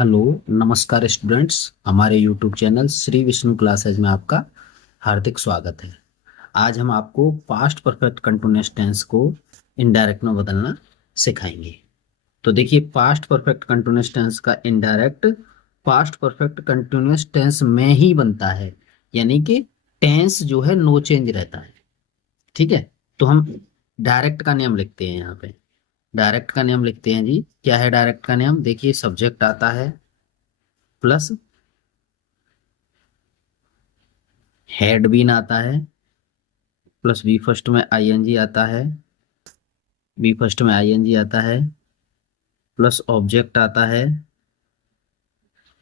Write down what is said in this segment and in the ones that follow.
Hello. नमस्कार students, हमारे YouTube channel Shri Vishnu classes में आपका हार्दिक स्वागत है। आज हम आपको पास्ट परफेक्ट कंटीन्यूअस टेंस को इनडायरेक्ट में बदलना सिखाएंगे। तो देखिए, पास्ट परफेक्ट कंटीन्यूअस टेंस का indirect past perfect continuous tense में ही बनता है, यानी कि टेंस जो है नो चेंज रहता है। ठीक है, तो हम डायरेक्ट का नियम लिखते हैं यहाँ पे। डायरेक्ट का नियम लिखते हैं जी। क्या है डायरेक्ट का नियम? देखिए, सब्जेक्ट आता है प्लस हेड बीन आता है प्लस बी फर्स्ट में आईएनजी आता है। बी फर्स्ट में आईएनजी आता है प्लस ऑब्जेक्ट आता है।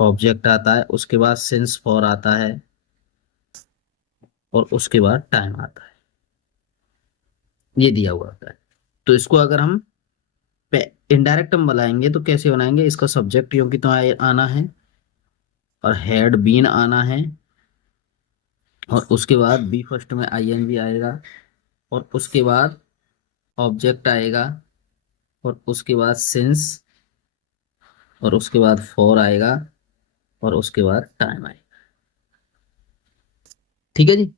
ऑब्जेक्ट आता है, उसके बाद सिंस फॉर आता है और उसके बाद टाइम आता है। ये दिया हुआ होता है। तो इसको अगर हम इनडायरेक्ट हम बनाएंगे तो कैसे बनाएंगे? इसका सब्जेक्ट यों की तो आना है और हेड बीन आना है और उसके बाद बी फर्स्ट में आईएनजी आएगा और उसके बाद ऑब्जेक्ट आएगा और उसके बाद सिंस और उसके बाद फॉर आएगा और उसके बाद टाइम आएगा। ठीक है जी।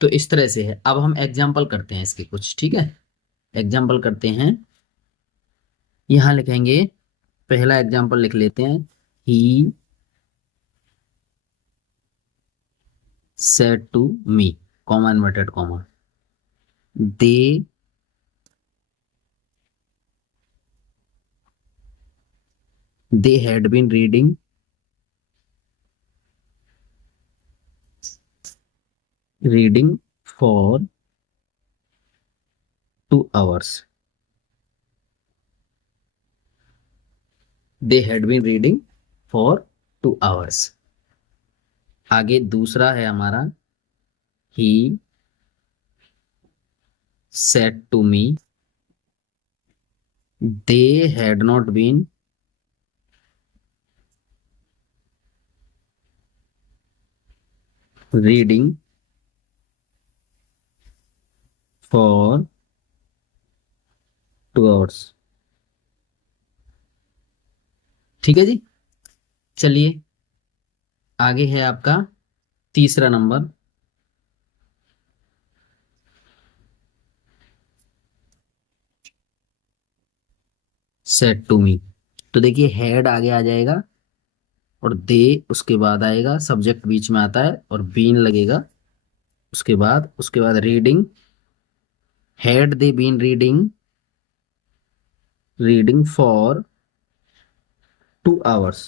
तो इस तरह से है। अब हम एग्जाम्पल करते हैं इसके कुछ। ठीक है, एग्जाम्पल करते हैं। यहां लिखेंगे, पहला एग्जाम्पल लिख लेते हैं। He said to me, comma inverted comma, they they had been reading for 2 hours। They had been reading for 2 hours। आगे दूसरा है हमारा, he said to me they had not been reading for 2 hours। ठीक है जी। चलिए, आगे है आपका तीसरा नंबर। सेड टू मी। तो देखिए, हेड आगे आ जाएगा और दे उसके बाद आएगा, सब्जेक्ट बीच में आता है और बीन लगेगा उसके बाद रीडिंग। Had they been reading for 2 hours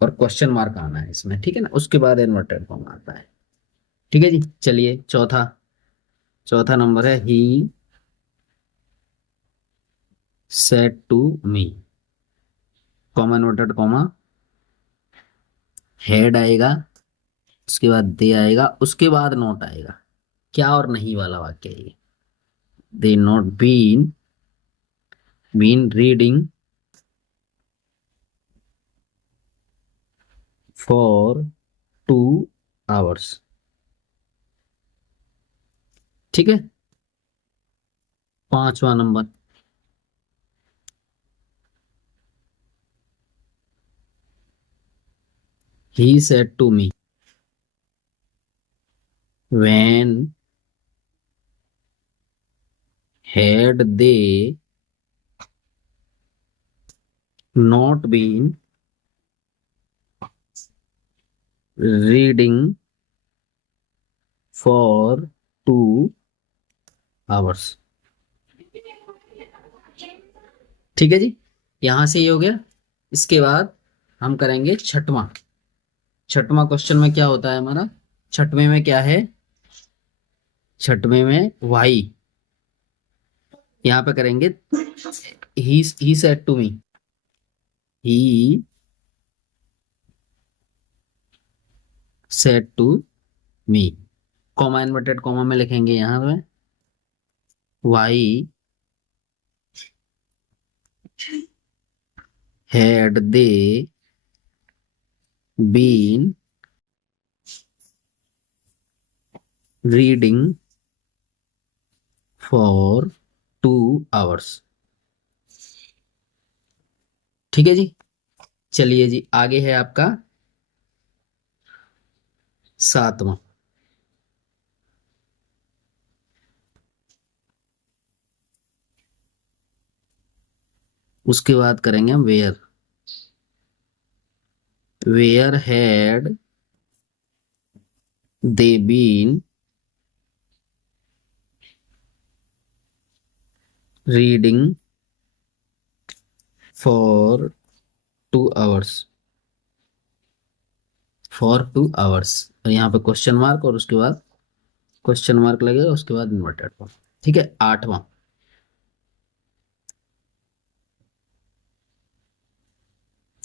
और क्वेश्चन मार्क आना है इसमें। ठीक है ना, उसके बाद इन्वर्टेड फॉर्म आता है। ठीक है जी। चलिए, चौथा चौथा नंबर है, he said to me, comma inverted comma, had आएगा, उसके बाद दे आएगा, उसके बाद नोट आएगा। क्या और नहीं वाला वाक्य है ये। They not been reading for 2 hours। ठीक है। पांचवा number, he said to me when had they not been reading for 2 hours। ठीक है जी। यहां से ये हो गया। इसके बाद हम करेंगे छठवां। छठवां क्वेश्चन में क्या होता है हमारा? छठवें में क्या है? छठवें में वाई। यहाँ पे करेंगे, he said to me, he said to me, comma inverted comma में लिखेंगे यहाँ पे, why had they been reading for 2 hours। ठीक है जी। चलिए जी, आगे है आपका 7वां। उसके बाद करेंगे हम where. Where had they been reading for 2 hours. For 2 hours, और यहाँ पे क्वेश्चन मार्क, और उसके बाद क्वेश्चन मार्क लगेगा, उसके बाद इन्वर्टेड कॉमा। ठीक है। 8वां।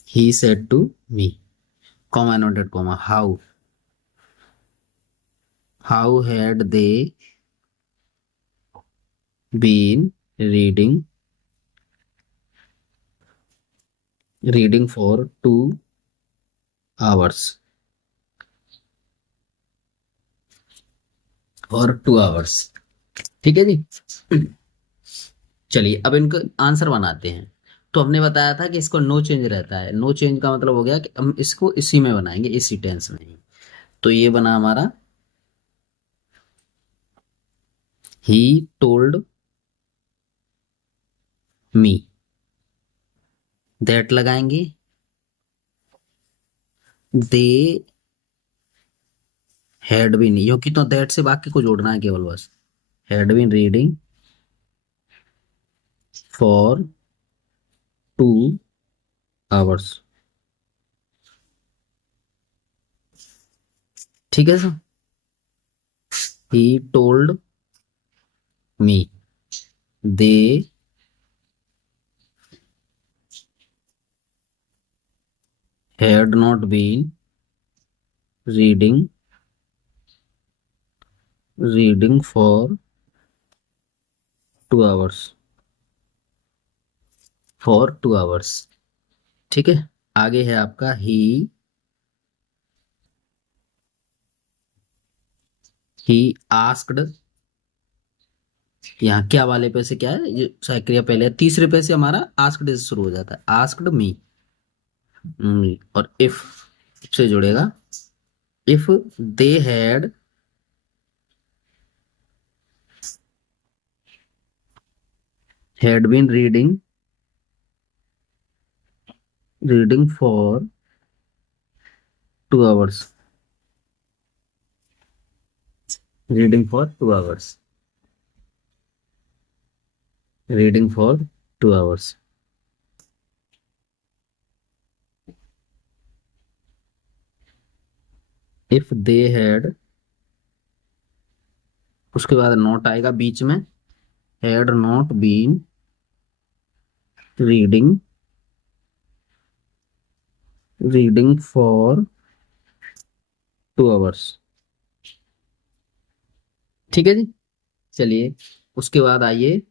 He said to me, comma inverted comma, how had they been reading for 2 hours. For 2 hours. ठीक है जी। चलिए अब इनको आंसर बनाते हैं। तो हमने बताया था कि इसको नो चेंज रहता है। नो चेंज का मतलब हो गया कि हम इसको इसी में बनाएंगे, इसी टेंस में ही। तो ये बना हमारा, ही टोल्ड मी। दैट लगाएंगे, दे हैड बीन, क्योंकि तो दैट से बाकी को जोड़ना है केवल बस। Had been reading for 2 hours. ठीक है sir. He told me, they had not been reading for 2 hours. For 2 hours. ठीक है। आगे है आपका ही आस्क्ड। यहाँ क्या वाले पे से क्या है, ये क्रिया पहले है, तीसरे पे से हमारा आस्क्ड से शुरू हो जाता है। आस्क्ड मी, और इफ से जुड़ेगा। If they had been reading for 2 hours. Reading for 2 hours. Reading for 2 hours. If they had, उसके बाद नॉट आएगा बीच में। Had not been reading for 2 hours. ठीक है जी। चलिए उसके बाद आइए,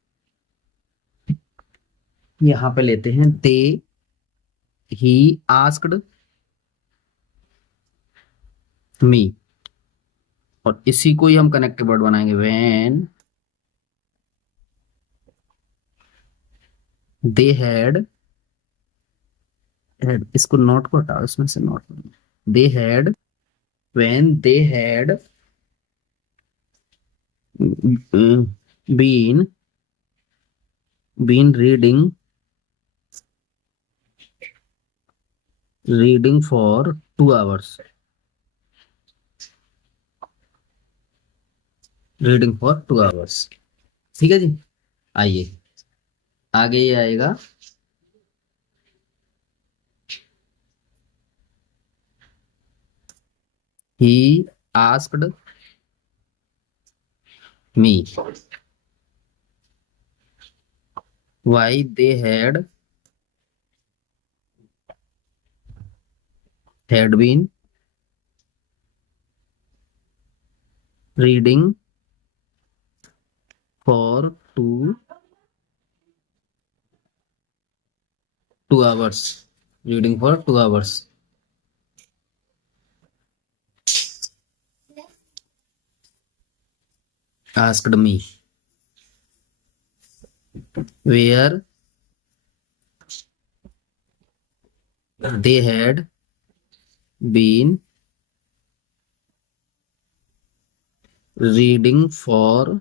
यहाँ पे लेते हैं दे ही आस्क्ड मी, और इसी को ही हम कनेक्टेड वर्ड बनाएंगे। व्हेन दे हैड, इसको नॉट को हटाओ, इसमें से not. They had, when they had been reading for 2 hours. Reading for 2 hours. ठीक है जी। आइए आगे ये आएगा, he asked me why they had been reading for 2 hours. Reading for 2 hours. Asked me where they had been reading for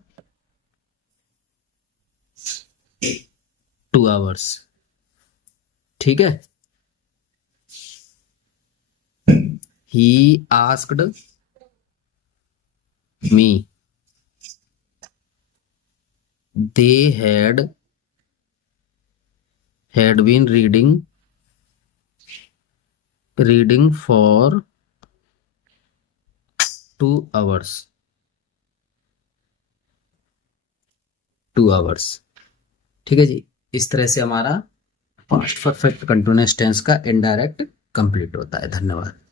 2 hours। ठीक है। He asked me, they had been reading for 2 hours। 2 hours। ठीक है जी। इस तरह से हमारा past perfect continuous tense का indirect complete होता है। धन्यवाद।